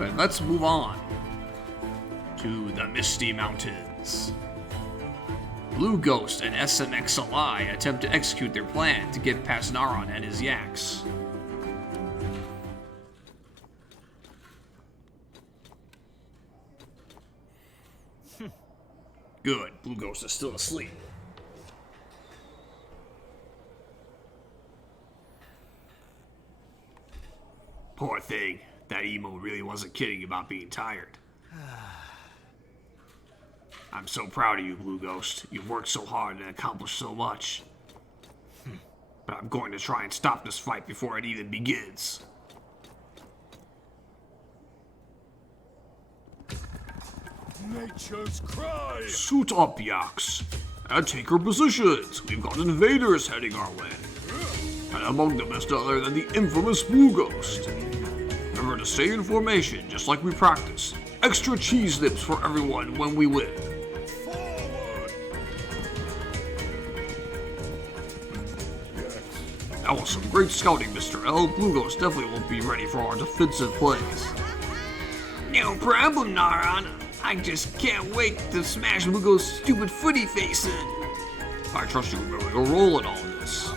But let's move on to the Misty Mountains. Blueghost and SMXLI attempt to execute their plan to get past Naran and his yaks. Good, Blueghost is still asleep. Poor thing, that emo really wasn't kidding about being tired. I'm so proud of you, Blueghost. You've worked so hard and accomplished so much. But I'm going to try and stop this fight before it even begins. Nature's cry! Suit up, yaks, and take our positions. We've got invaders heading our way. And among them is none other than the infamous Blueghost. Remember to stay in formation, just like we practice. Extra cheese nips for everyone when we win. Forward! Yes. That was some great scouting, Mr. L. Blueghost definitely won't be ready for our defensive plays. No problem, Naran. I just can't wait to smash Blueghost's stupid footy face in. I trust you remember your role in all this.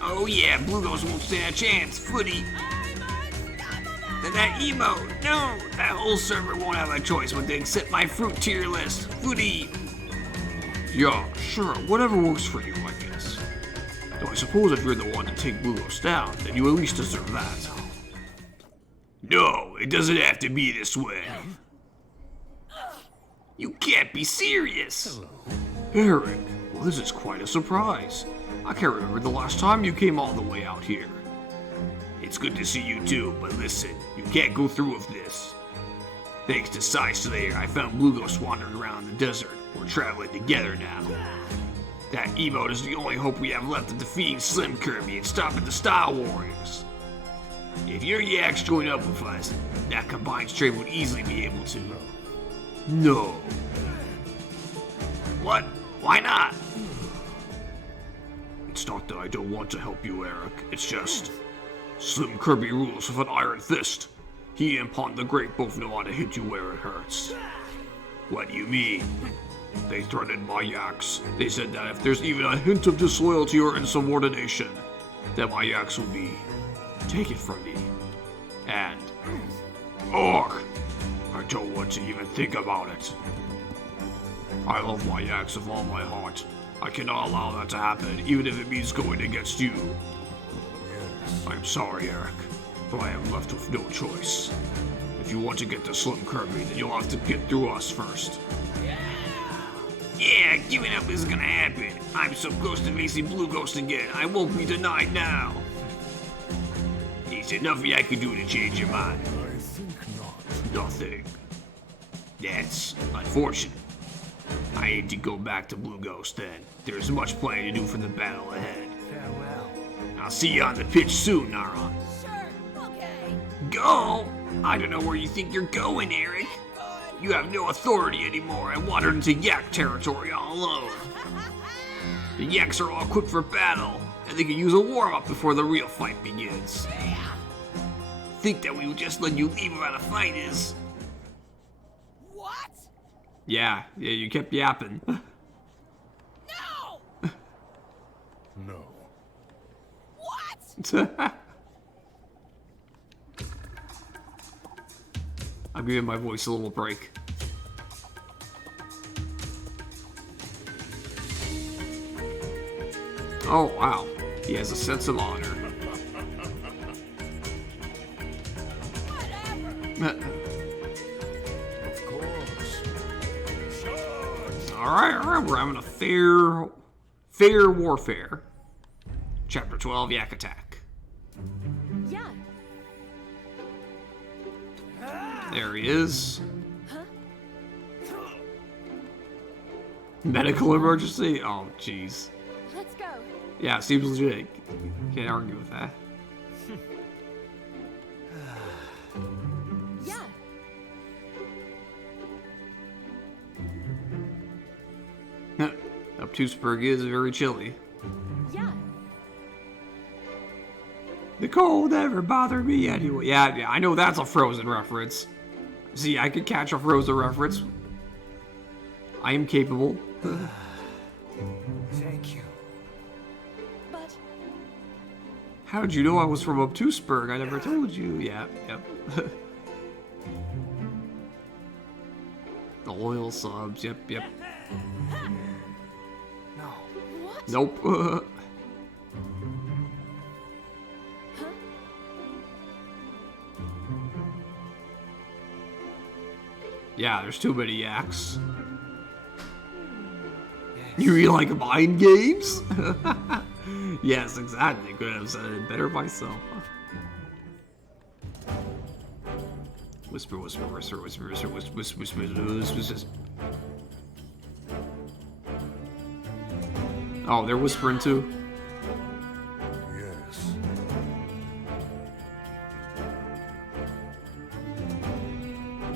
Oh yeah, Blueghost won't stand a chance, footy. And that emote, no! That whole server won't have a choice when they accept my fruit tier list, footy. Yeah, sure, whatever works for you, I guess. Though I suppose if you're the one to take Blueghost down, then you at least deserve that. No, it doesn't have to be this way. You can't be serious! Eric, well this is quite a surprise. I can't remember the last time you came all the way out here. It's good to see you too, but listen, you can't go through with this. Thanks to Psy Slayer, I found Blueghost wandering around the desert. We're traveling together now. That emote is the only hope we have left of defeating Slim Kirby and stopping the Style Warriors. If your yaks join up with us, that combined strength would easily be able to. No. What? Why not? It's not that I don't want to help you, Eric. It's just Slim Kirby rules with an iron fist. He and Pond the Great both know how to hit you where it hurts. What do you mean? They threatened my yaks. They said that if there's even a hint of disloyalty or insubordination, that my yaks will be taken from me. And ugh, I don't want to even think about it. I love my yaks with all my heart. I cannot allow that to happen, even if it means going against you. I'm sorry, Eric, but I am left with no choice. If you want to get to Slim Kirby, then you'll have to get through us first. Yeah, giving up isn't gonna happen. I'm so close to facing Blueghost again, I won't be denied now. There's nothing I can do to change your mind. I think not. Nothing. That's unfortunate. I need to go back to Blueghost then. There's much planning to do for the battle ahead. Farewell. I'll see you on the pitch soon, Naran. Sure, okay. Go? I don't know where you think you're going, Eric. You have no authority anymore and wandered into yak territory all alone. The yaks are all equipped for battle, and they can use a warm-up before the real fight begins. Think that we would just let you leave without a fight is... What? Yeah, you kept yapping. No! No. What? I'm giving my voice a little break. Oh, wow. He has a sense of honor. Of course. Alright, we're having a fair warfare. Chapter 12, Yak Attack. Yeah. There he is. Medical emergency? Oh, jeez. Let's go. Yeah, it seems legit. Can't argue with that. Yeah. Obtuseburg is very chilly. Yeah. The cold never bothered me anyway. Yeah, I know that's a Frozen reference. See, I could catch a Frozen reference. I am capable. Thank you. But How'd you know I was from Obtuseburg? I never told you. Yeah, yep. The loyal subs. Yep. No. what? Nope. Yeah, there's too many yaks. You like mind games? Yes, exactly. Could have said it better myself. Whisper, whisper, whisper, whisper, whisper, whisper, whisper, whisper, whisper. Oh, they're whispering too. Yes.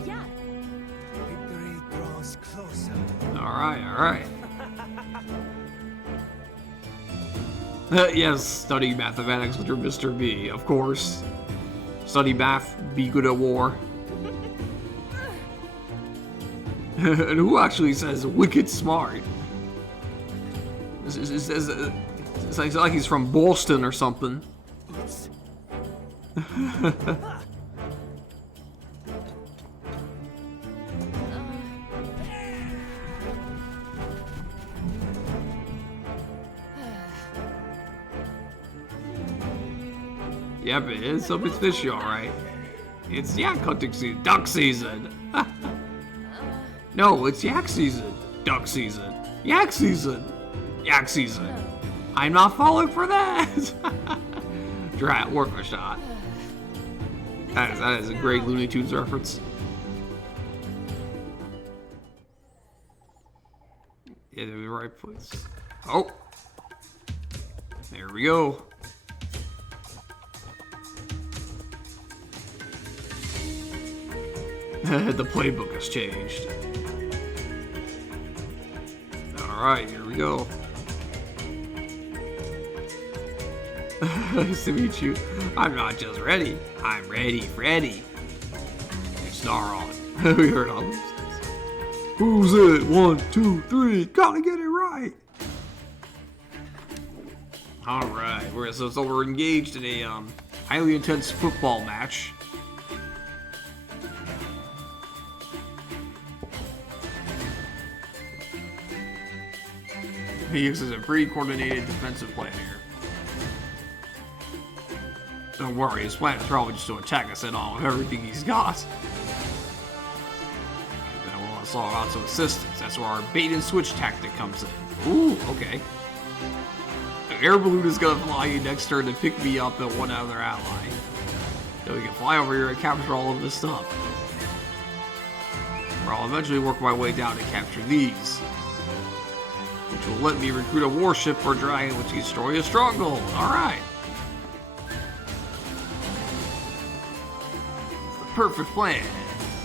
Yeah. Victory draws closer. Alright. Yes, study mathematics under Mr. B, of course. Study math, be good at war. And who actually says wicked smart? It's like he's from Boston or something. Yep, it is. So it's fishy, alright. It's yak hunting season. Duck season. No, it's yak season. Duck season. Yak season. Yak season. I'm not falling for that. Try it, worth a shot. That is a great Looney Tunes reference. Yeah, they're in the right place. Oh. There we go. The playbook has changed. Alright, here we go. Nice to meet you. I'm not just ready. I'm ready, Freddy. It's Naran. We heard all those things. Who's it? 1, 2, 3. Gotta get it right. Alright, so we're engaged in a highly intense football match. He uses a pretty coordinated defensive plan here. Don't worry, his plan is probably just to attack us head on with everything he's got. Then we'll also out some assistance. That's where our bait and switch tactic comes in. Ooh, okay. An air balloon is gonna fly in next turn to pick me up and one other ally. Then we can fly over here and capture all of this stuff. Or I'll eventually work my way down and capture these, which will let me recruit a warship or dragon which can destroy a stronghold. Alright. It's the perfect plan.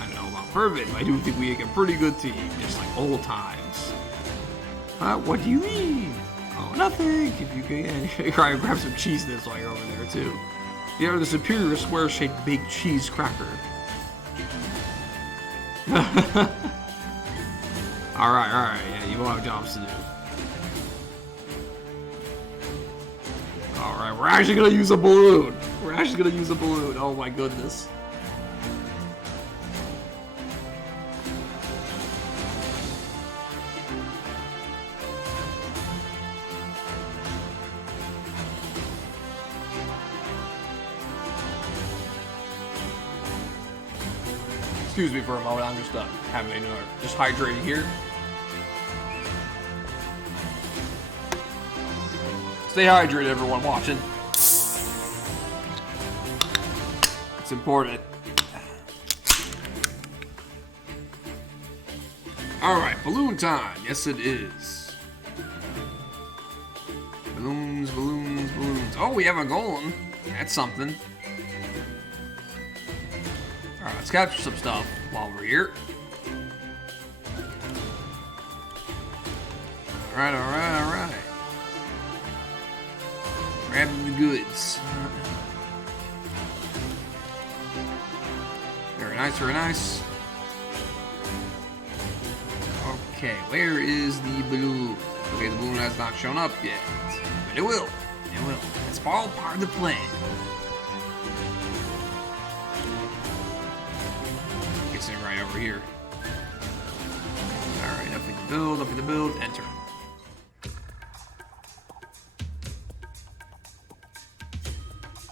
I don't know about perfect, but I do think we make a pretty good team, just like old times. What do you mean? Oh, nothing. If you can grab some cheese this while you're over there too. They are the superior square-shaped baked cheese cracker. Alright, yeah, you will have jobs to do. Alright, we're actually gonna use a balloon. Oh my goodness. Excuse me for a moment, I'm just having just hydrating here. Stay hydrated, everyone watching. It's important. Alright, balloon time. Yes, it is. Balloons. Oh, we have a golem. That's something. Alright, let's capture some stuff while we're here. Alright. Grabbing the goods. Very nice, very nice. Okay, where is the balloon? Okay, the balloon has not shown up yet. But it will. It will. It's all part of the plan. Gets it right over here. Alright, up in the build, enter.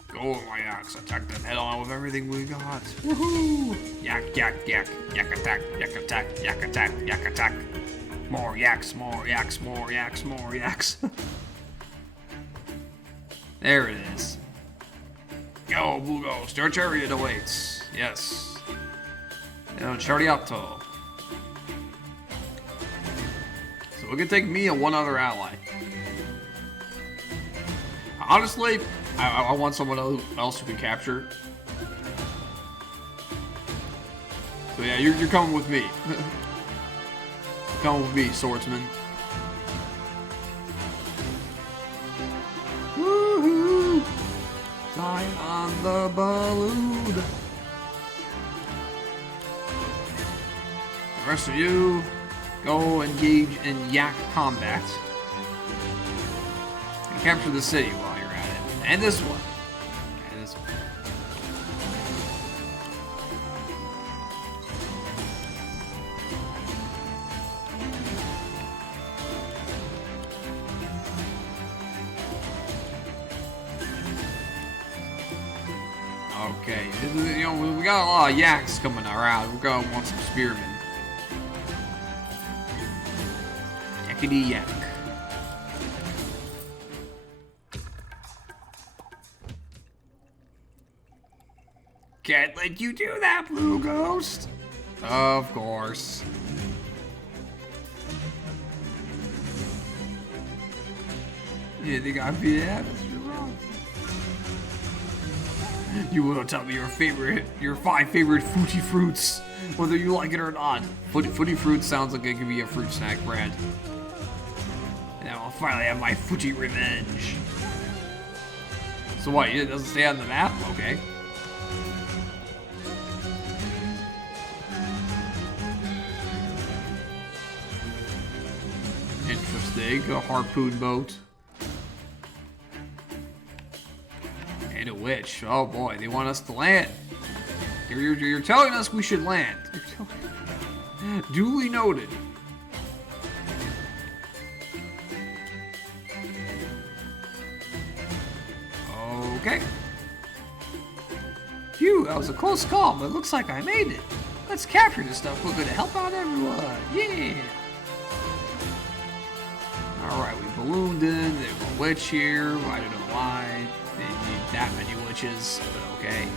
Go, my yaks. Attack them head on with everything we got. Woohoo! Yak, yak, yak. Yak attack, yak attack, yak attack, yak attack. More yaks, more yaks, more yaks, more yaks. There it is. Go, Blueghost. Your chariot awaits. Yes. Chariotto. So we can take me and one other ally. Honestly, I want someone else who can capture. So yeah, you're coming with me. Come with me, swordsman. Woohoo! Fly on the balloon. The rest of you, go engage in yak combat. And capture the city while you're at it. And this one. And this one. Okay, you know, we got a lot of yaks coming around. We're gonna want some spearmen. Yakety yak. Can't let you do that, Blueghost. Of course. You think I'd be that? You're wrong. You will tell me your 5 favorite footy fruits, whether you like it or not. Footy fruit sounds like it could be a fruit snack brand. And then I'll finally have my footy revenge. So what? It doesn't stay on the map? Okay. Interesting. A harpoon boat. And a witch. Oh boy, they want us to land. You're telling us we should land. Duly noted. Okay. Phew, that was a close call, but it looks like I made it. Let's capture this stuff. We're gonna help out everyone. Yeah. Alright, we ballooned in. There's a witch here. I don't know why they need that many witches, but okay.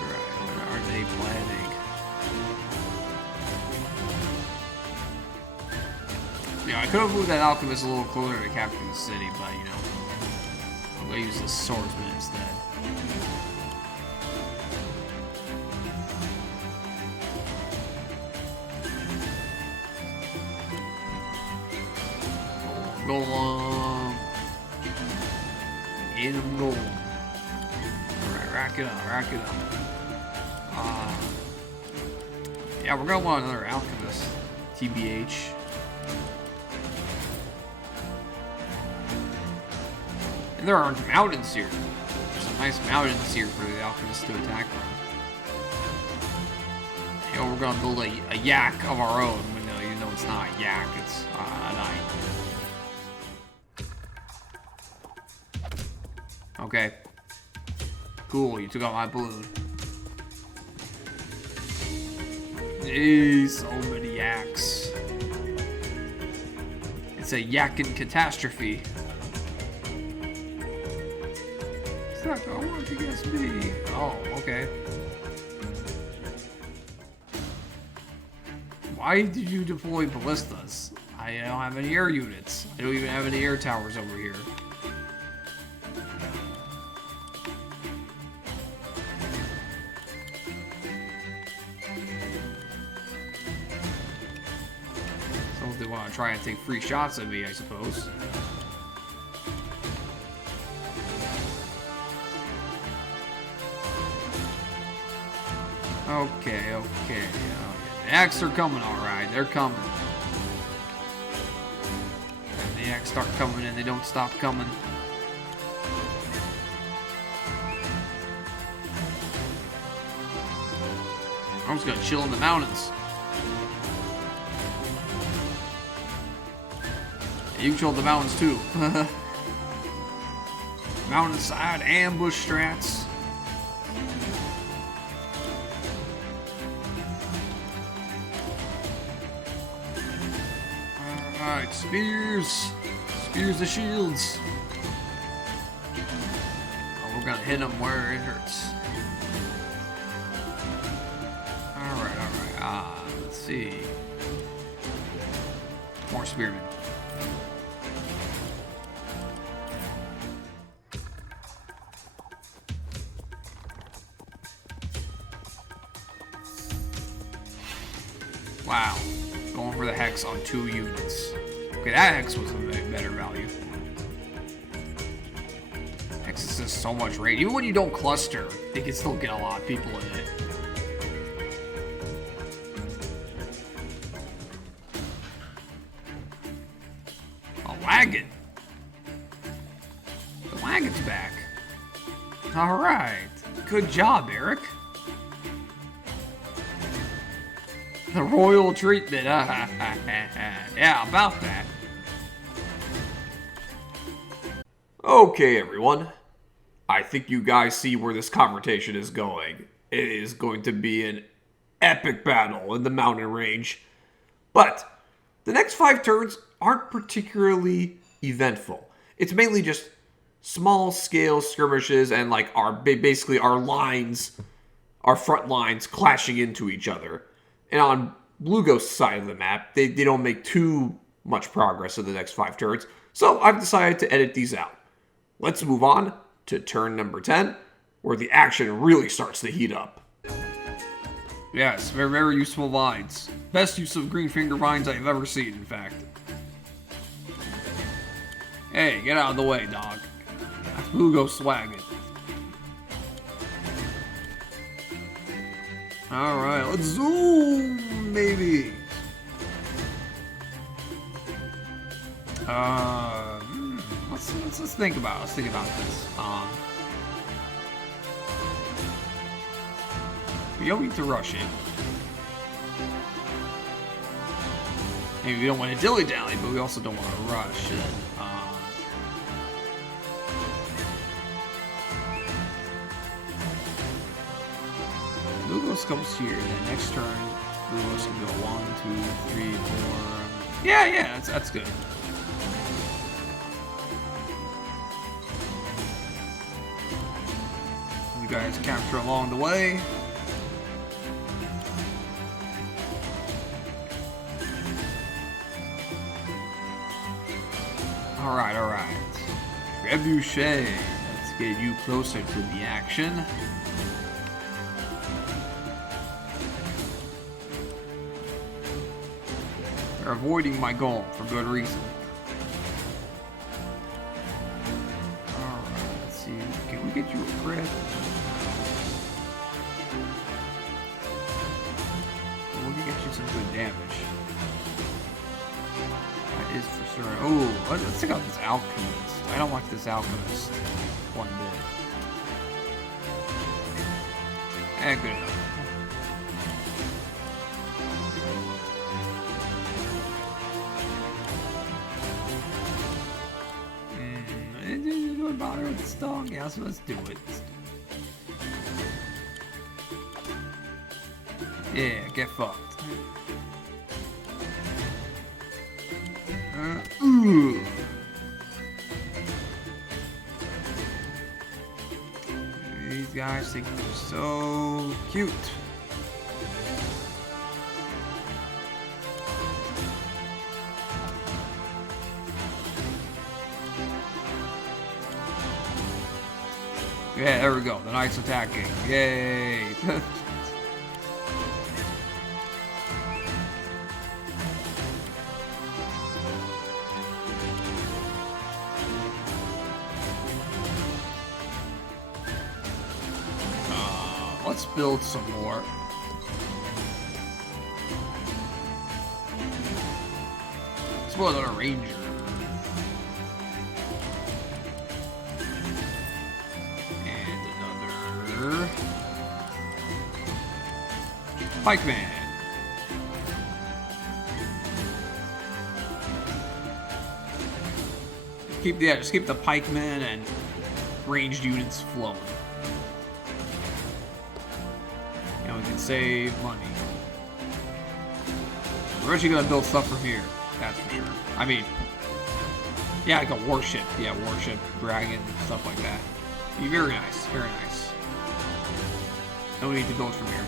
Alright, what are they planning? Yeah, I could have moved that alchemist a little closer to capture the city, but you know, I'm gonna use the swordsman instead. Go on. Get him going. Alright, rack it up, rack it up. Yeah, we're gonna want another alchemist. TBH. And there are mountains here. There's some nice mountains here for the alchemist to attack from. You know, we're gonna build a yak of our own. Even though it's not a yak, it's an eye. Okay. Cool, you took out my balloon. Hey, so many yaks. It's a yakin catastrophe. It's not gonna work against me. Oh, okay. Why did you deploy ballistas? I don't have any air units. I don't even have any air towers over here. trying to take free shots at me, I suppose. Okay. The X are coming, alright. They're coming. And the X start coming and they don't stop coming. I'm just gonna chill in the mountains. You can chill in the mountains too. Mountainside ambush strats. Alright, spears. Spears the shields. Oh, we're gonna hit them where it hurts. Alright. Let's see. More spearmen. Wow. Going for the hex on 2 units. Okay, that hex was a better value. Hex is just so much rate. Even when you don't cluster, they can still get a lot of people in it. A wagon. The wagon's back. Alright. Good job, Eric. The royal treatment. Yeah, about that. Okay, everyone. I think you guys see where this confrontation is going. It is going to be an epic battle in the mountain range. But the next 5 turns aren't particularly eventful. It's mainly just small scale skirmishes and like basically our lines, our front lines clashing into each other. And on Blueghost's side of the map, they don't make too much progress in the next 5 turns. So I've decided to edit these out. Let's move on to turn number 10, where the action really starts to heat up. Yes, very, very useful vines. Best use of green finger vines I've ever seen, in fact. Hey, get out of the way, dog. That's Blueghost swagging. Alright, let's zoom, maybe. Let's think about this. We don't need to rush it. Maybe we don't want to dilly-dally, but we also don't want to rush it. Blueghost comes here, and then next turn, Blueghost can go 1, 2, 3, 4. Yeah, that's good. You guys capture along the way. Alright. Trebuchet. Let's get you closer to the action. They're avoiding my goal for good reason. Alright, let's see. Can we get you a crit? We can get you some good damage. That is for sure. Oh, let's check out this alchemist. I don't like this alchemist one bit. Good enough. Do I bother with this dog? Yeah, so let's do it. Yeah, get fucked. Ooh. These guys think they're so cute. Yeah, there we go. The knight's attacking. Yay! let's build some more. Let's build another ranger. And another pikeman. Just keep the pikemen and ranged units flowing. And we can save money. We're actually gonna build stuff from here, that's for sure. I mean, yeah, like a warship. Yeah, warship, dragon, stuff like that. Be very nice, very nice. And we need to build from here.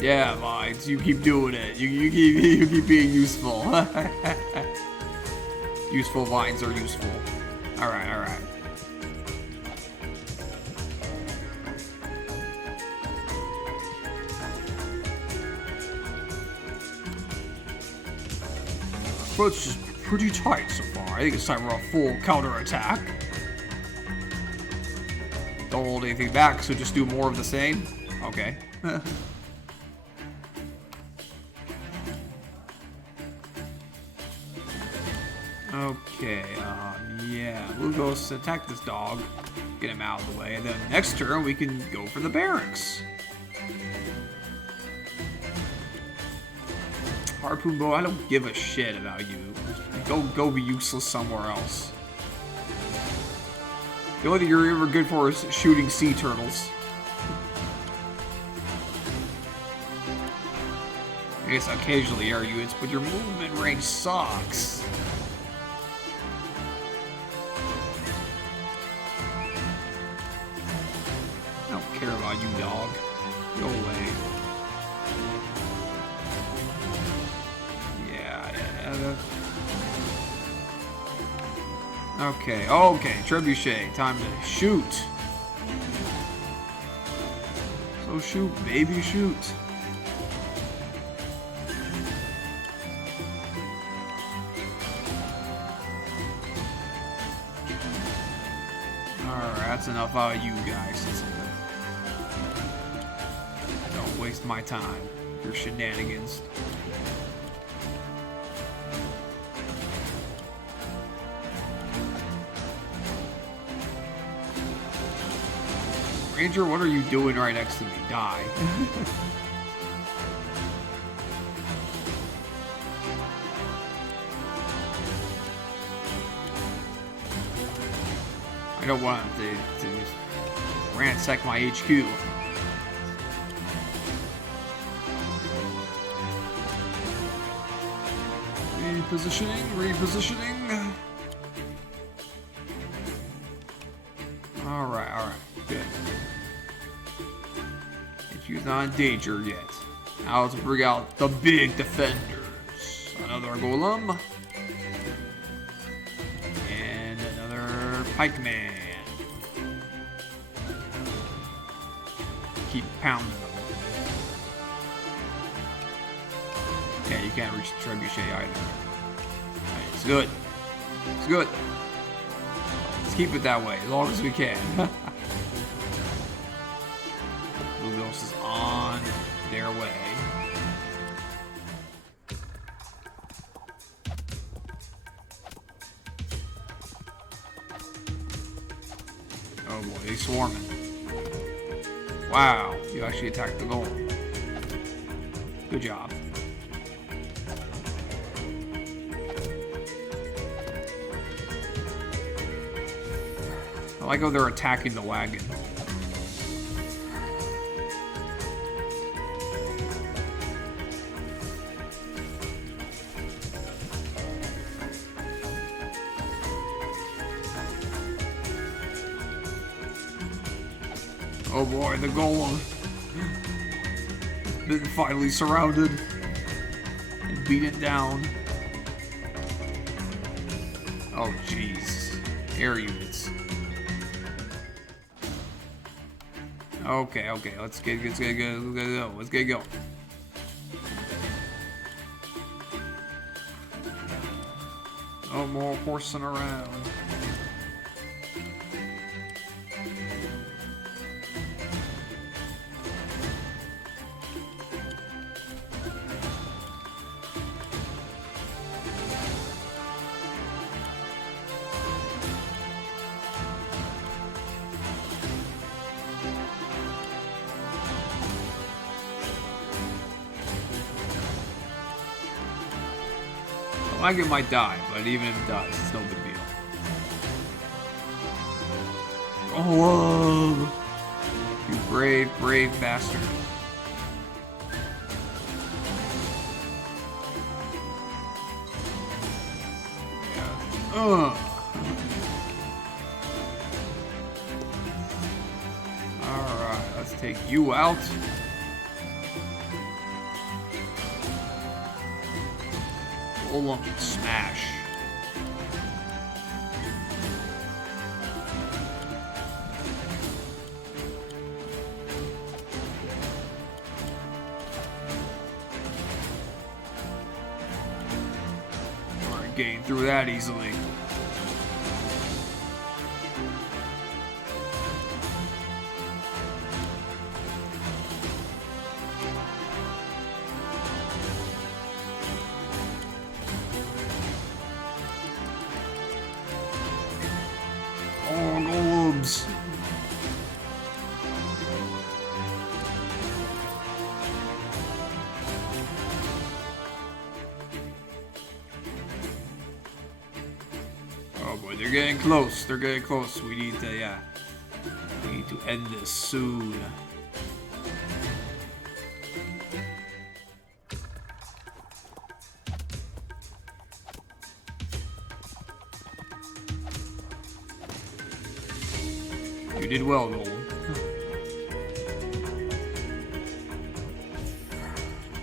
Yeah, Vines, you keep doing it. You keep being useful. Useful Vines are useful. Alright, alright. But it's just pretty tight so far. I think it's time for a full counterattack. Don't hold anything back, so just do more of the same. Okay. Okay, yeah, Blueghost, attack this dog, get him out of the way, and then next turn we can go for the barracks. Harpoon bow, I don't give a shit about you. Go be useless somewhere else. The only thing you're ever good for is shooting sea turtles. I guess occasionally air units, but your movement range sucks. I don't care about you, dog. Go away. Yeah. Okay, trebuchet, time to shoot. So shoot, baby, shoot. Alright, that's enough out of you guys. Don't waste my time. Your shenanigans. Ranger, what are you doing right next to me? Die. I don't want to ransack my HQ. Repositioning. Alright, good. HQ's not in danger yet. Now let's bring out the big defenders. Another golem. And another pikeman. Keep pounding them. Yeah, you can't reach the trebuchet either. Right, it's good. It's good. Let's keep it that way as long as we can. Blueghost is on their way. Oh boy, he's swarming. Wow, you actually attacked the goal. Good job. I like how they're attacking the wagon. Oh boy, the golem has been finally surrounded and beaten down. Oh, jeez. Air units. Okay, okay. Let's get go. Let's get going. No more horsing around. I think it might die, but even if it does, it's no big deal. Oh, you brave, brave bastard. Yeah. Alright, let's take you out. Smash. Alright, getting through that easily. Oh boy, they're getting close. They're getting close. We need to, yeah. We need to end this soon. You did well, Nolan.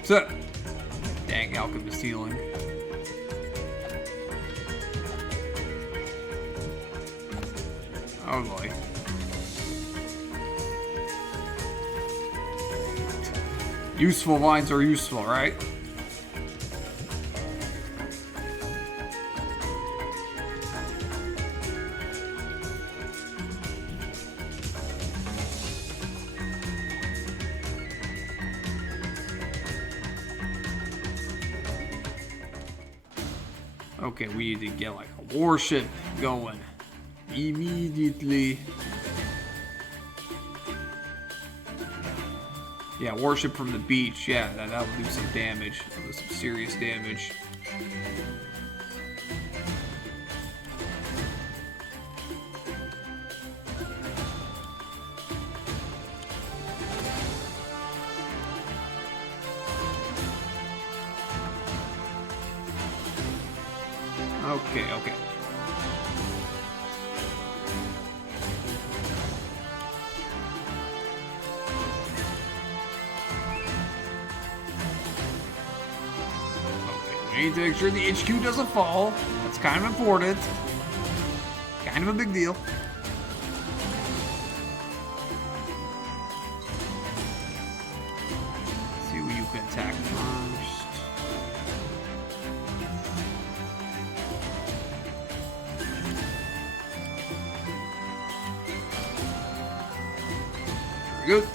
So, dang alchemist healing. Oh boy. Useful vines are useful, right? Okay, we need to get like a warship going immediately. Yeah, warship from the beach. Yeah, that'll do some damage. That'll do some serious damage. Okay, okay. We need to make sure the HQ doesn't fall. That's kind of important. Kind of a big deal. Let's see who you can attack first. Very good.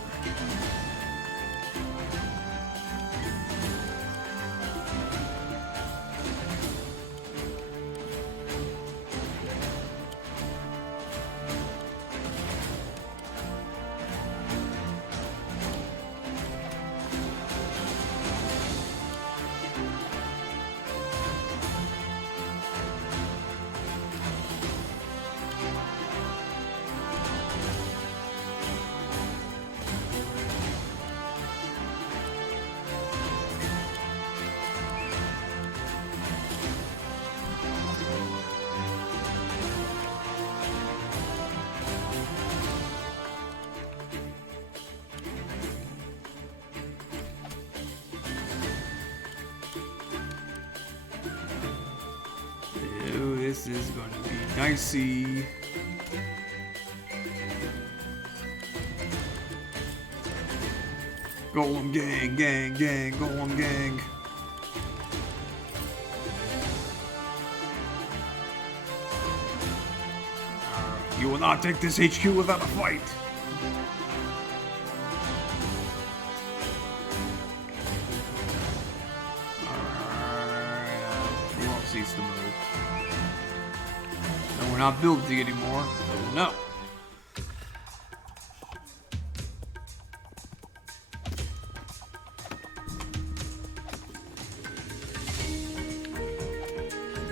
This is going to be dicey. Golem gang, gang, gang, golem gang. You will not take this HQ without a fight. Who else needs to move? No, we're not building anymore. So no.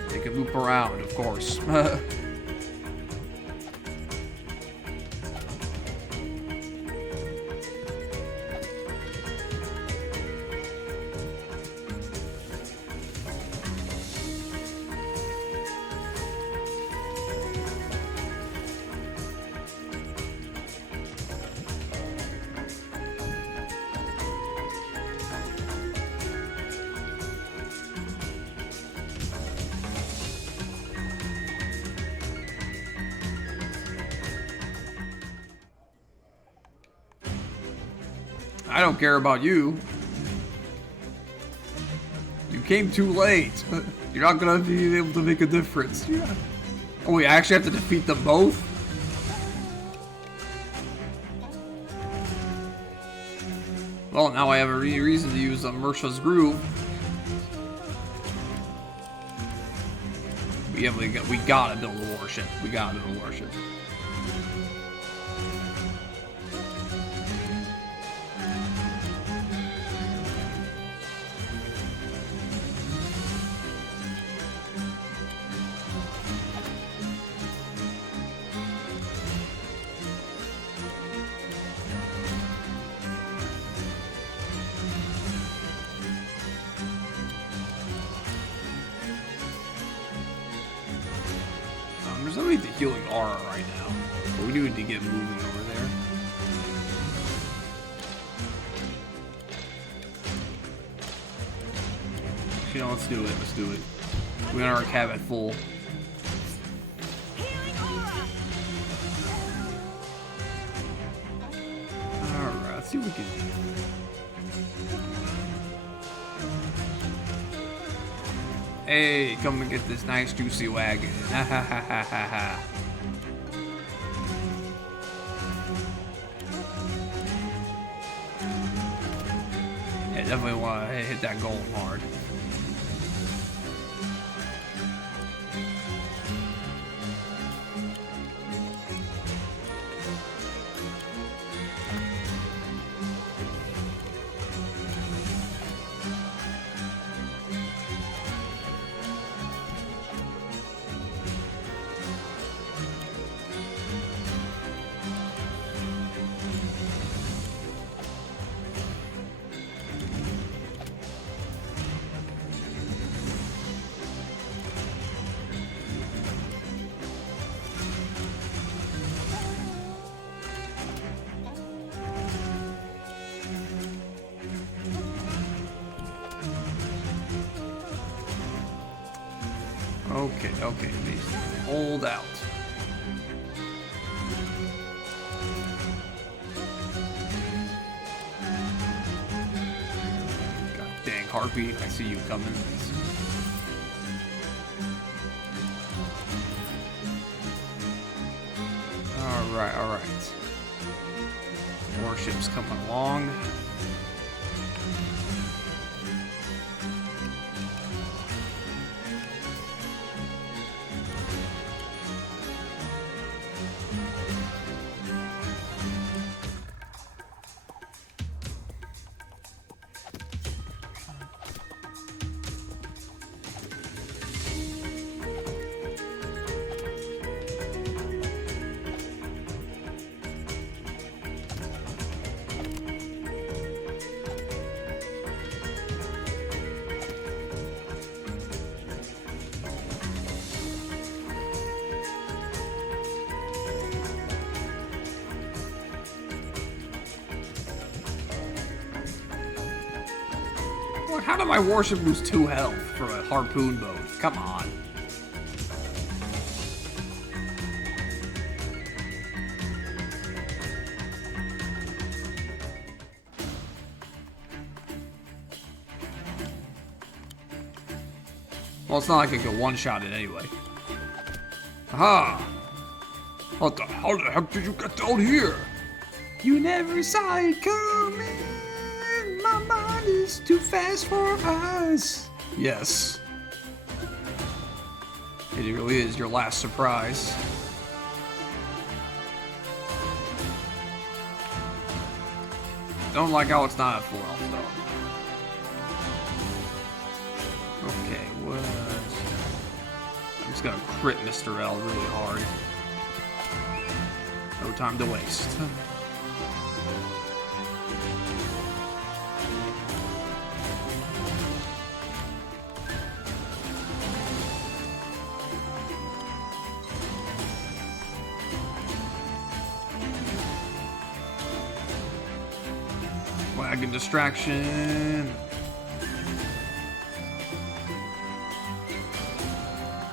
They can loop around, of course. I don't care about you. You came too late. You're not gonna be able to make a difference. Yeah. Oh wait, I actually have to defeat them both? Well, now I have a reason to use Mersha's Groove. We gotta build a warship. We gotta build a warship. There's no need to healing aura right now, but we do need to get moving over there. You know, let's do it. Let's do it. We got our cab at full. Alright, let's see what we can do. Hey, come and get this nice juicy wagon. Ha ha ha ha ha ha. Yeah, definitely want to hit that goal hard. Okay, Misty. Hold out. God dang, Harpy, I see you coming. Alright. Warship's coming along. How did my warship lose 2 health from a harpoon boat? Come on. Well, it's not like I can one-shot it anyway. Aha! What the, how the heck did you get down here? You never saw it coming. My mind is too fast for us. Yes. It really is your last surprise. Don't like how it's not at full health though. Okay, what? I'm just gonna crit MisterL really hard. No time to waste. Wagon distraction.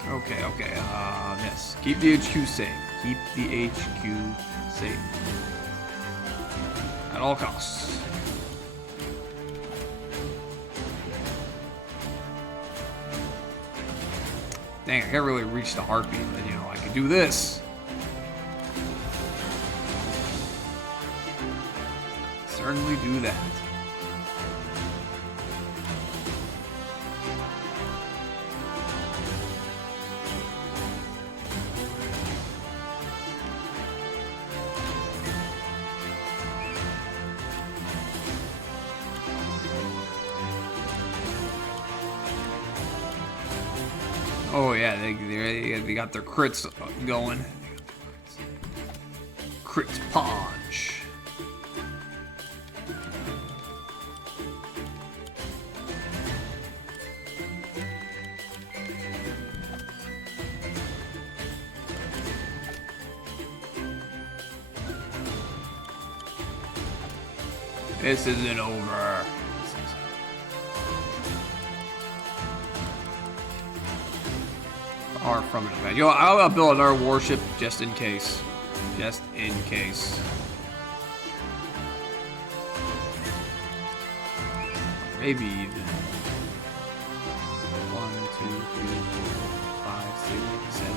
Okay, okay, yes. Keep the HQ safe. Keep the HQ safe. At all costs. Dang, I can't really reach the heartbeat, but you know, I could do this. Certainly do that. Oh yeah, they got their crits going. Crit punch. This isn't over. Far from it, man. Yo, I'll build another warship just in case. Just in case. Maybe even. 1, 2, 3, 4, 5, 6, 7,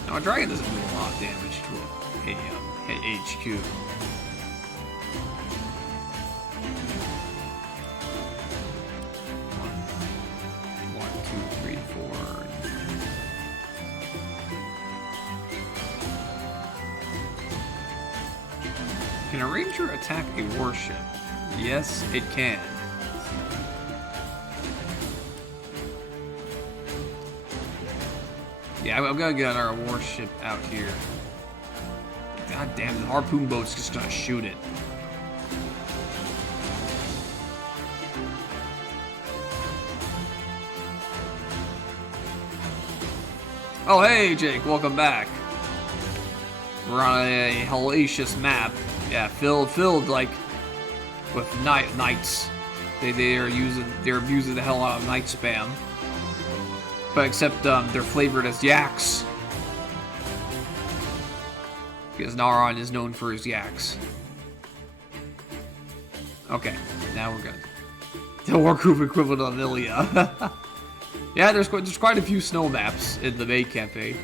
8. Now, a dragon doesn't do a lot of damage to a HQ. Can a ranger attack a warship? Yes, it can. Yeah, I'm gonna get our warship out here. God damn, the harpoon boat's just gonna shoot it. Oh, hey, Jake, welcome back. We're on a hellacious map. Yeah, filled like with knights. They're abusing the hell out of knight spam. But except they're flavored as yaks. Because Naran is known for his yaks. Okay, now we're good. The Wargroove equivalent of Ilia. Yeah, there's quite a few snow maps in the main campaign.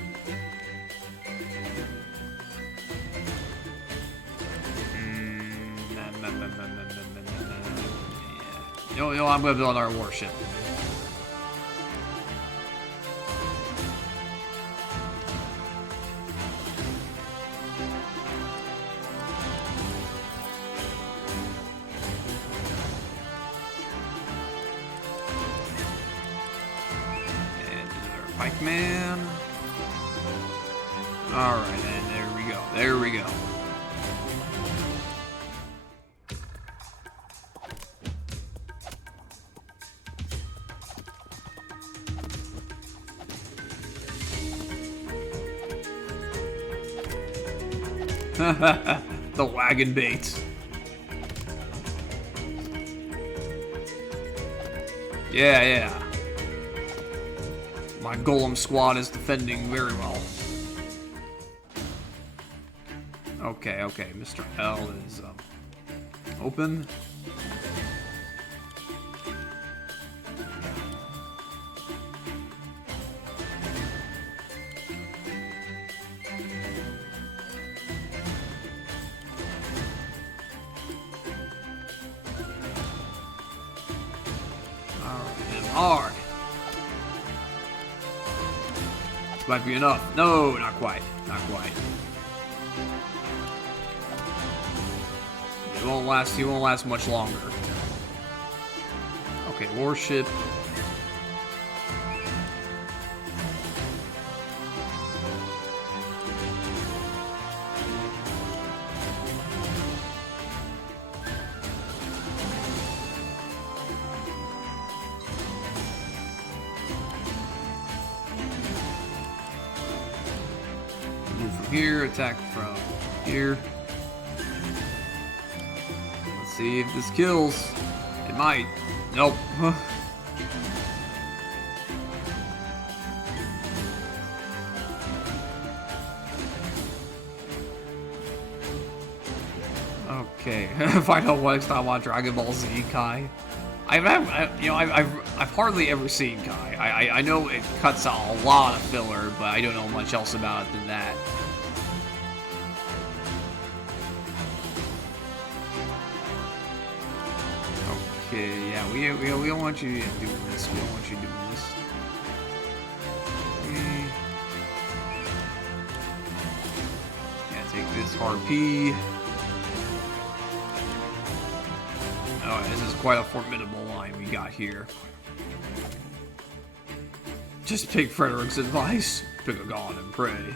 Yo, I'm gonna build our warship. And another pikeman. Alright, and there we go. There we go. The wagon bait. Yeah. My golem squad is defending very well. Okay, MisterL is open. hard. This might be enough. No, not quite. Not quite. He won't last much longer. Okay, warship. Move from here, attack from here. Let's see if this kills. It might. Nope. Okay. Find out what I want Dragon Ball Z Kai. I've hardly ever seen Kai. I know it cuts out a lot of filler, but I don't know much else about it than that. Okay, yeah, we don't want you doing this. We don't want you doing this. Yeah, take this harpy. Oh, this is quite a formidable line we got here. Just take Frederick's advice. Pick a god and pray.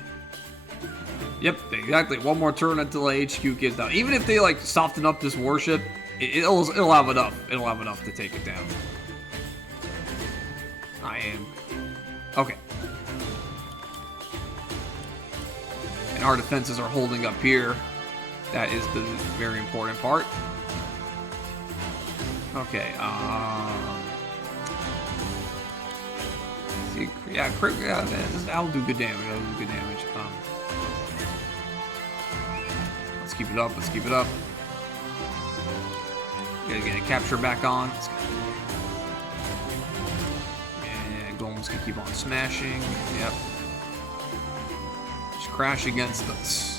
Yep, exactly. One more turn until the HQ gets down. Even if they like soften up this warship, it'll have enough. It'll have enough to take it down. I am okay. And our defenses are holding up here. That is the very important part. Okay, see, yeah, that'll do good damage. That'll do good damage. Let's keep it up. Let's keep it up. Gotta get a capture back on. And golems can keep on smashing. Yep. Just crash against us.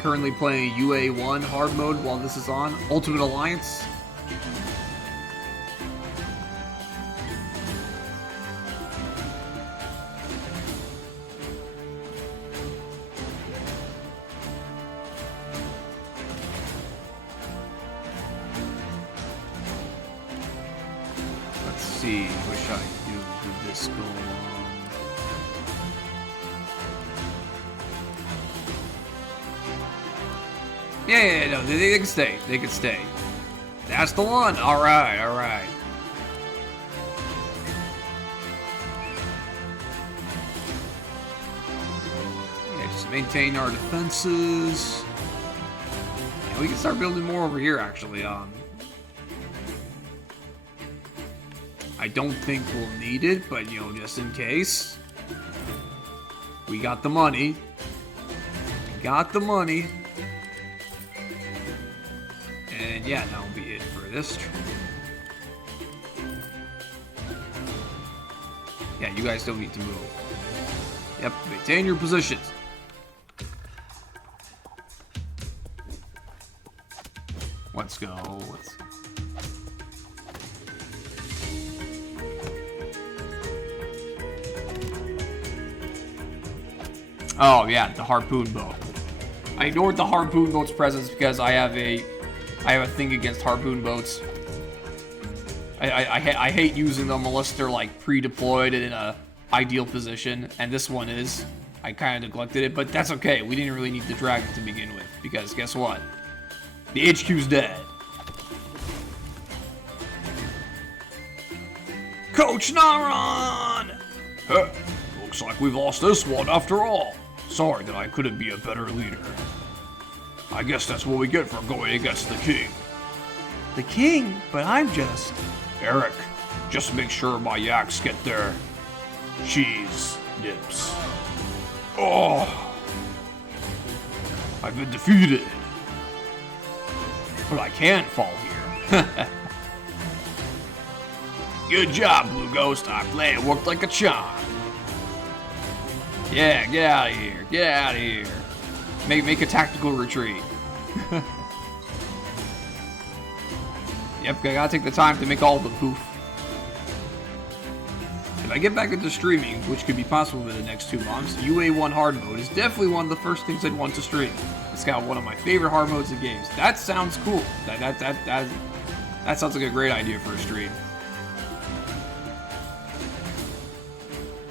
Currently playing UA1 hard mode while this is on. Ultimate Alliance. Let's see, wish I knew who this go on. Yeah, no, they can stay. They can stay. That's the one. All right, all right. Yeah, just maintain our defenses. Yeah, we can start building more over here, actually. I don't think we'll need it, but, you know, just in case. We got the money. We got the money. And yeah, that'll be it for this. Yeah, you guys don't need to move. Yep, maintain your positions. Let's go. Oh yeah, the harpoon boat. I ignored the harpoon boat's presence because I have a thing against harpoon boats. I hate using them unless they're like pre-deployed in a ideal position, and this one is. I kind of neglected it, but that's okay. We didn't really need the dragon to begin with, because guess what? The HQ's dead. Coach Naran! Huh, looks like we've lost this one after all. Sorry that I couldn't be a better leader. I guess that's what we get for going against the king. The king? But I'm just... Eric, just make sure my yaks get their cheese nips. Oh! I've been defeated. But I can fall here. Good job, Blueghost. Our plan worked like a charm. Yeah, get out of here. Get out of here. Make a tactical retreat. Yep, I gotta take the time to make all of them poof. If I get back into streaming, which could be possible in the next 2 months, UA1 hard mode is definitely one of the first things I'd want to stream. It's got one of my favorite hard modes in games. That sounds cool. That sounds like a great idea for a stream.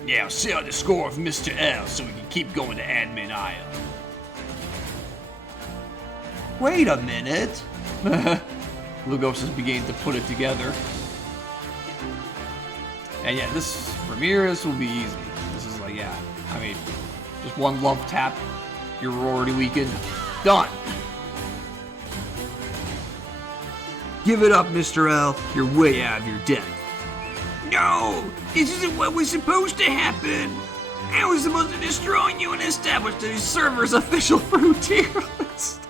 Yeah, I'll see on the score of Mr. L so we can keep going to admin aisle. Wait a minute. Blueghost is beginning to put it together. And yeah, from here, this will be easy. This is like, yeah, I mean, just one love tap, you're already weakened. Done. Give it up, Mr. L. You're way out of your depth. No, this isn't what was supposed to happen. I was supposed to destroy you and establish the server's official fruit tier list.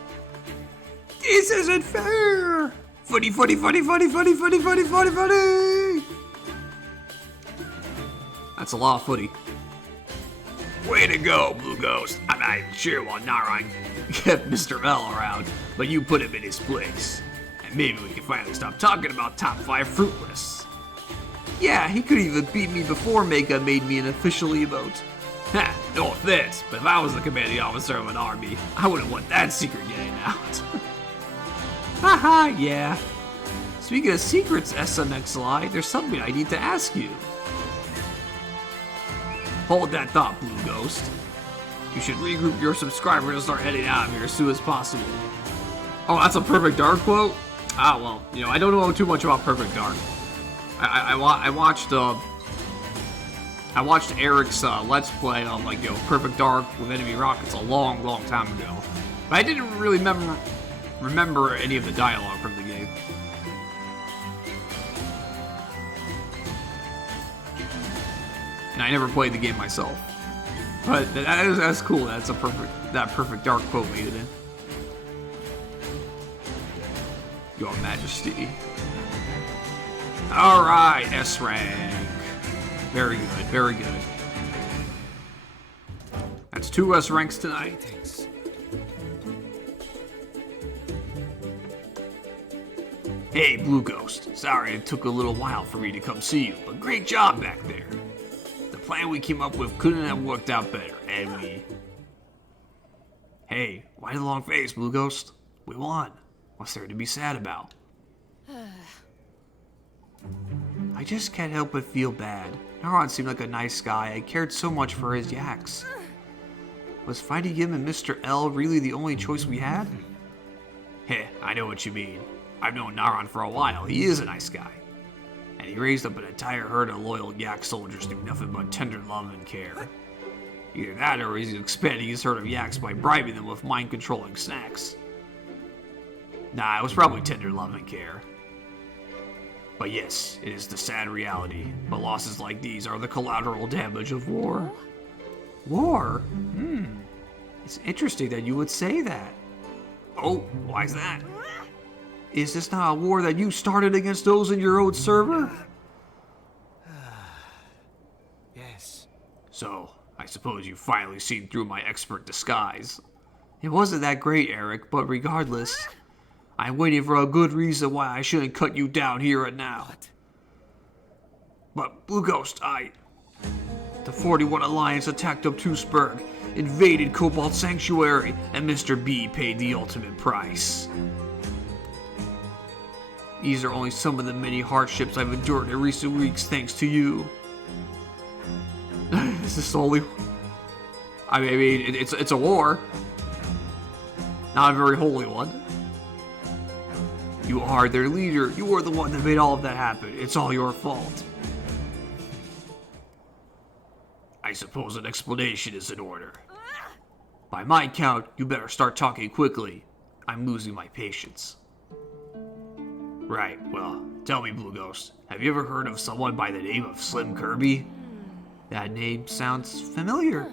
This isn't fair. Footy, footy, footy, footy, footy, footy, footy, footy, footy. That's a lot of footy. Way to go, Blueghost. I'm not even sure why Naran kept Mr. L around, but you put him in his place. And maybe we can finally stop talking about top 5 fruit lists. Yeah, he could even beat me before Mega made me an official emote. Ha, no offense, but if I was the commanding officer of an army, I wouldn't want that secret getting out. Haha, yeah. Speaking of secrets, SMXLI, there's something I need to ask you. Hold that thought, Blueghost. You should regroup your subscribers and start heading out of here as soon as possible. Oh, that's a Perfect Dark quote? Ah, well, you know, I don't know too much about Perfect Dark. I watched Eric's Let's Play on, like, you know, Perfect Dark with enemy rockets a long, long time ago. But I didn't really remember any of the dialogue from the game. And I never played the game myself. But that's cool. That's that Perfect Dark quote made it in. Your Majesty. Alright, S rank. Very good, very good. That's 2 S ranks tonight. Hey, Blueghost. Sorry it took a little while for me to come see you, but great job back there. The plan we came up with couldn't have worked out better, and we... Hey, why the long face, Blueghost? We won. What's there to be sad about? I just can't help but feel bad. Naran seemed like a nice guy. I cared so much for his yaks. Was fighting him and Mr. L really the only choice we had? Heh, I know what you mean. I've known Naran for a while. He is a nice guy. And he raised up an entire herd of loyal yak soldiers through nothing but tender love and care. Either that or he's expanding his herd of yaks by bribing them with mind-controlling snacks. Nah, it was probably tender love and care. But yes, it is the sad reality. But losses like these are the collateral damage of war. War? It's interesting that you would say that. Oh, why's that? Is this not a war that you started against those in your own server? Yes. So, I suppose you've finally seen through my expert disguise. It wasn't that great, Eric, but regardless, I'm waiting for a good reason why I shouldn't cut you down here and now. But, Blueghost, The 41 Alliance attacked Obtuseburg, invaded Cobalt Sanctuary, and Mr. B paid the ultimate price. These are only some of the many hardships I've endured in recent weeks thanks to you. Is this only... I mean, it's a war. Not a very holy one. You are their leader. You are the one that made all of that happen. It's all your fault. I suppose an explanation is in order. By my count, you better start talking quickly. I'm losing my patience. Right, well, tell me, Blueghost, have you ever heard of someone by the name of Slim Kirby? That name sounds familiar.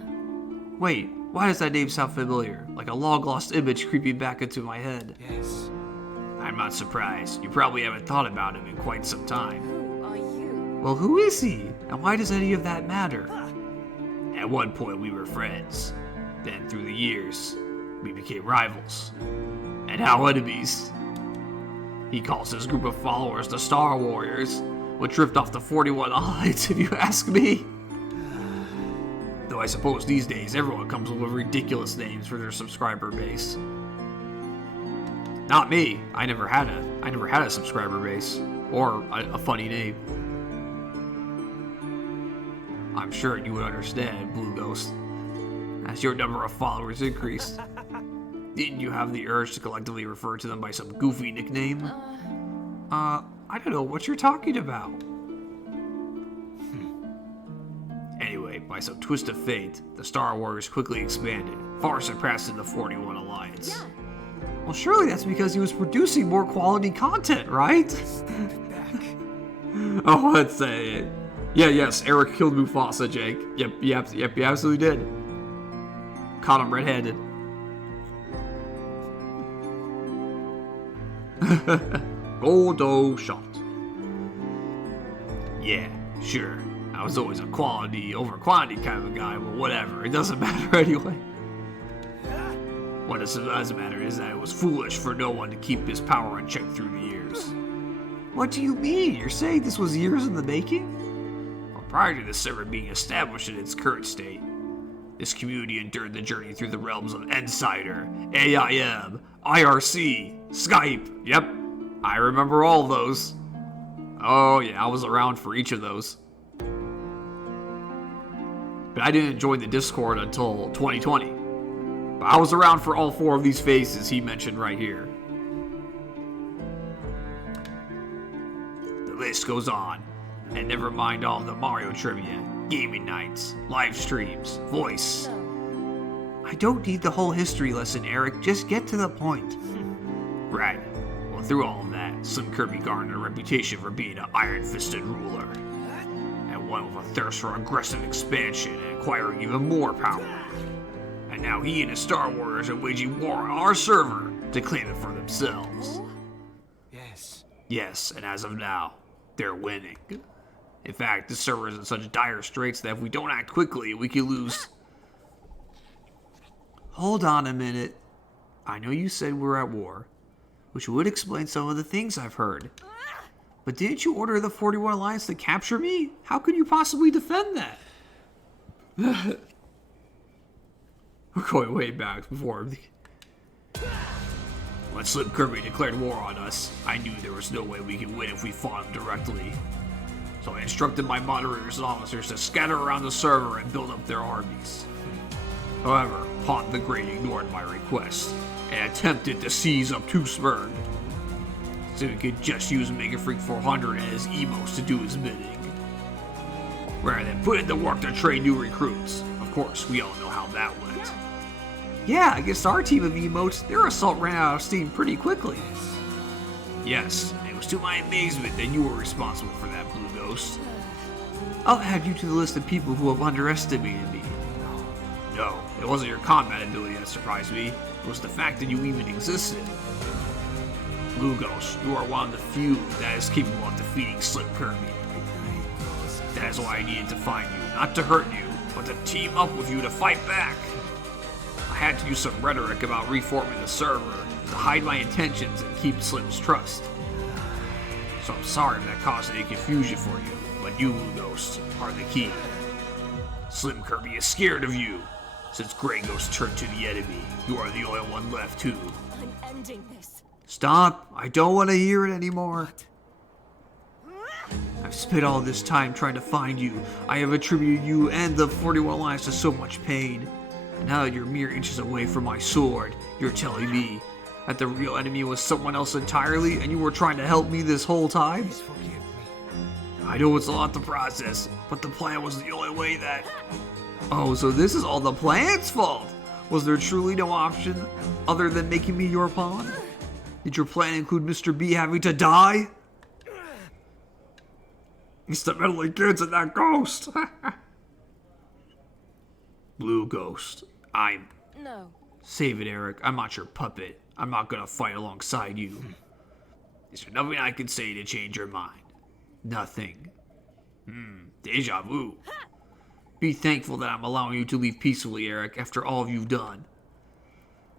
Wait, why does that name sound familiar? Like a long-lost image creeping back into my head. Yes. I'm not surprised. You probably haven't thought about him in quite some time. Who are you? Well, who is he? And why does any of that matter? At one point, we were friends. Then, through the years, We became rivals, and now enemies. He calls his group of followers the Star Warriors, which ripped off the 41 Alliance, if you ask me. Though I suppose these days everyone comes up with ridiculous names for their subscriber base. Not me. I never had a subscriber base or a funny name. I'm sure you would understand, Blueghost, as your number of followers increased. Didn't you have the urge to collectively refer to them by some goofy nickname? I don't know what you're talking about. Anyway, by some twist of fate, the Star Warriors quickly expanded, far surpassing the 41 Alliance. Yeah. Well, surely that's because he was producing more quality content, right? Oh, let's say it. Yeah, yes, Eric killed Mufasa, Jake. Yep, you absolutely did. Caught him red-handed. Goldo shot. Yeah, sure. I was always a quality over quantity kind of a guy, but whatever. It doesn't matter anyway. What does matter is that it was foolish for no one to keep his power unchecked through the years. What do you mean? You're saying this was years in the making? Well, prior to the server being established in its current state, this community endured the journey through the realms of Insider, AIM, IRC, Skype. Yep, I remember all those. Oh yeah, I was around for each of those. But I didn't join the Discord until 2020. But I was around for all 4 of these phases he mentioned right here. The list goes on. And never mind all the Mario trivia, gaming nights, live streams, voice. No. I don't need the whole history lesson, Eric. Just get to the point. Right. Well, through all of that, Slim Kirby garnered a reputation for being an iron-fisted ruler. And one with a thirst for aggressive expansion and acquiring even more power. And now he and his Star Warriors are waging war on our server to claim it for themselves. Yes. Yes, and as of now, they're winning. In fact, the server is in such dire straits that if we don't act quickly, we could lose. Hold on a minute. I know you said we're at war, which would explain some of the things I've heard. But didn't you order the 41 Alliance to capture me? How could you possibly defend that? We're going way back before. When Slim Kirby declared war on us, I knew there was no way we could win if we fought him directly. So I instructed my moderators and officers to scatter around the server and build up their armies. However, Pont the Great ignored my request and attempted to seize up to Smurd, so he could just use Mega Freak 400 and his emotes to do his bidding, rather than put in the work to train new recruits. Of course, we all know how that went. Yeah, against our team of emotes, their assault ran out of steam pretty quickly. Yes, it was to my amazement that you were responsible for that, Blueghost. I'll add you to the list of people who have underestimated me. No, it wasn't your combat ability that surprised me. It was the fact that you even existed. Blueghost, you are one of the few that is capable of defeating Slim Kirby. That is why I needed to find you, not to hurt you, but to team up with you to fight back. I had to use some rhetoric about reforming the server to hide my intentions and keep Slim's trust. So I'm sorry if that caused any confusion for you, but you, Blueghost, are the key. Slim Kirby is scared of you. Since Grey Ghost turned to the enemy, you are the only one left too. I'm ending this. Stop! I don't want to hear it anymore. I've spent all this time trying to find you. I have attributed you and the 41 Alliance to so much pain. And now that you're mere inches away from my sword, you're telling me that the real enemy was someone else entirely and you were trying to help me this whole time? Please forgive me. I know it's a lot to process, but the plan was the only way that... Oh, so this is all the plan's fault? Was there truly no option other than making me your pawn? Did your plan include Mr. B having to die? It's the meddling kids and that ghost! Blueghost, No. Save it, Eric. I'm not your puppet. I'm not gonna fight alongside you. Is there nothing I can say to change your mind? Nothing. Deja vu. Be thankful that I'm allowing you to leave peacefully, Eric, after all you've done.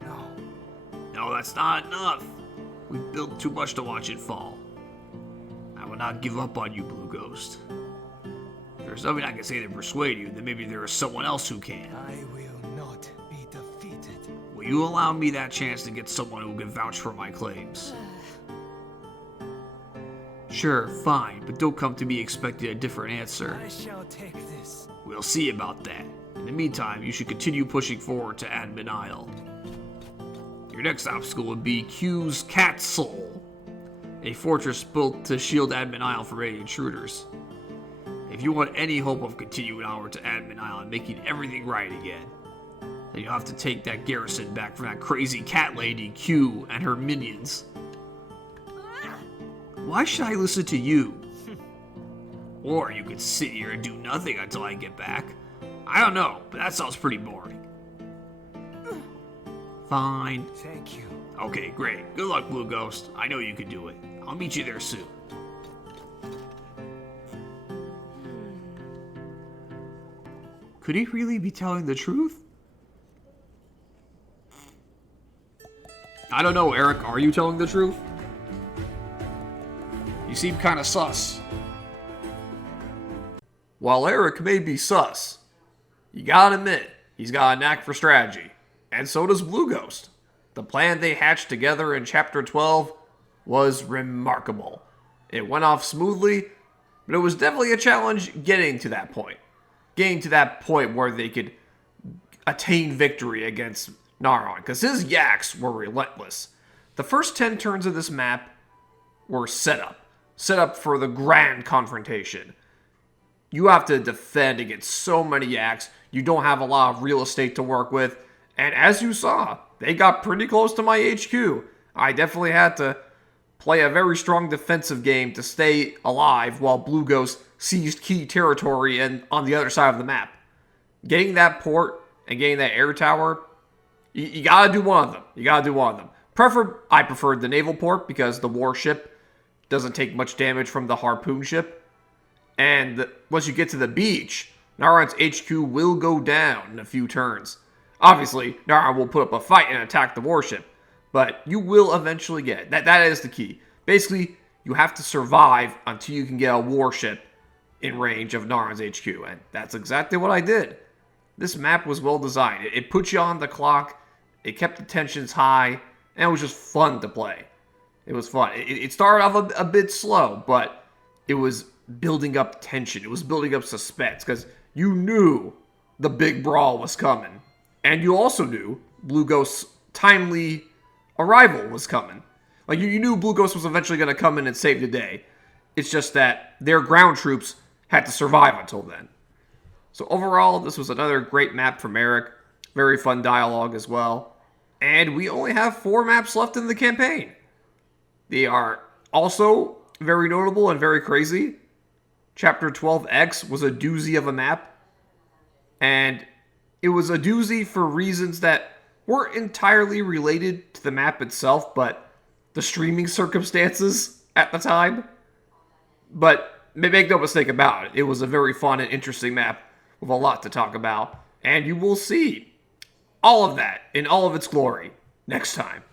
No. No, that's not enough. We've built too much to watch it fall. I will not give up on you, Blueghost. If there's nothing I can say to persuade you, then maybe there is someone else who can. I will not be defeated. Will you allow me that chance to get someone who can vouch for my claims? Sure, fine, but don't come to me expecting a different answer. I shall take this. We'll see about that. In the meantime, you should continue pushing forward to Admin Isle. Your next obstacle would be Q's Castle, a fortress built to shield Admin Isle from any intruders. If you want any hope of continuing onward to Admin Isle and making everything right again, then you'll have to take that garrison back from that crazy cat lady Q and her minions. Why should I listen to you? Or you could sit here and do nothing until I get back. I don't know, but that sounds pretty boring. Fine. Thank you. Okay, great. Good luck, Blueghost. I know you can do it. I'll meet you there soon. Could he really be telling the truth? I don't know, Eric. Are you telling the truth? You seem kind of sus. While Eric may be sus, you gotta admit, he's got a knack for strategy. And so does Blueghost. The plan they hatched together in Chapter 12 was remarkable. It went off smoothly, but it was definitely a challenge getting to that point. Getting to that point where they could attain victory against Naran, because his yaks were relentless. The first 10 turns of this map were set up for the grand confrontation. You have to defend against so many yaks, you don't have a lot of real estate to work with, and as you saw, they got pretty close to my HQ. I definitely had to play a very strong defensive game to stay alive while Blueghost seized key territory and on the other side of the map. Getting that port and getting that air tower, you gotta do one of them. You gotta do one of them. I preferred the naval port because the warship doesn't take much damage from the harpoon ship. And once you get to the beach, Naran's HQ will go down in a few turns. Obviously, Naran will put up a fight and attack the warship, but you will eventually get it. That is the key. Basically, you have to survive until you can get a warship in range of Naran's HQ, and that's exactly what I did. This map was well designed. It put you on the clock, it kept the tensions high, and it was just fun to play. It was fun. It started off a bit slow, but it was building up tension. It was building up suspense, because you knew the big brawl was coming. And you also knew Blueghost's timely arrival was coming. Like, you knew Blueghost was eventually going to come in and save the day. It's just that their ground troops had to survive until then. So overall, this was another great map from Eric. Very fun dialogue as well. And we only have 4 maps left in the campaign. They are also very notable and very crazy. Chapter 12X was a doozy of a map. And it was a doozy for reasons that weren't entirely related to the map itself, but the streaming circumstances at the time. But make no mistake about it, it was a very fun and interesting map with a lot to talk about. And you will see all of that in all of its glory next time.